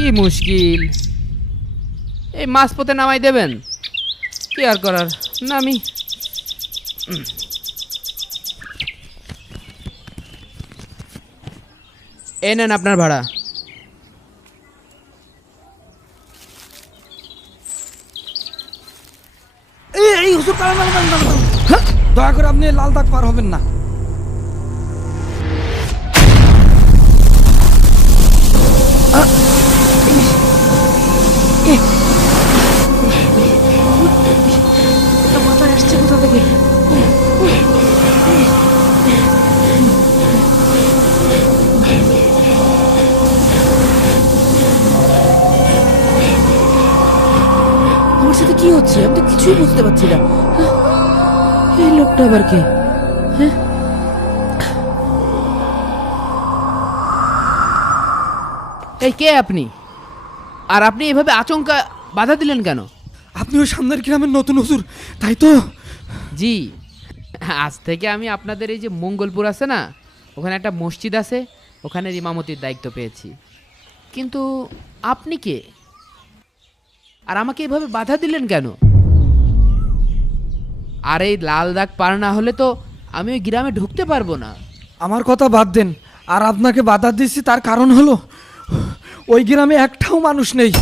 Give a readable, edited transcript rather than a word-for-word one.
কি মুশকিল, এই মাছ পথে নামাই দেবেন, কি আর করার। না আমি এই নেন আপনার ভাড়া। এই হুজুর, দয়া করে আপনি লাল দাগ পার হবেন না। মাথায় আসছে কোথা থেকে? আমার সাথে কি হচ্ছে? আমি তো কিছুই বুঝতে পারছি না। এই লোকটা আবার কে? এই কে আপনি? আর আপনি এভাবে আচমকা বাধা দিলেন কেন? আপনি ওই সামনের গ্রামের নতুন হুজুর, তাই তো? জি, আজ থেকে আমি আপনাদের এই যে মঙ্গলপুর আছে না, ওখানে একটা মসজিদ আছে, ওখানে ইমামতির দায়িত্ব পেয়েছি। কিন্তু আপনি কে? আর আমাকে এভাবে বাধা দিলেন কেন? আর এই লাল দাগ পার না হলে তো আমি ওই গ্রামে ঢুকতে পারবো না। আমার কথা বাদ দেন, আর আপনাকে বাধা দিচ্ছি তার কারণ হলো ওই গ্রামে একটাও মানুষ নেই।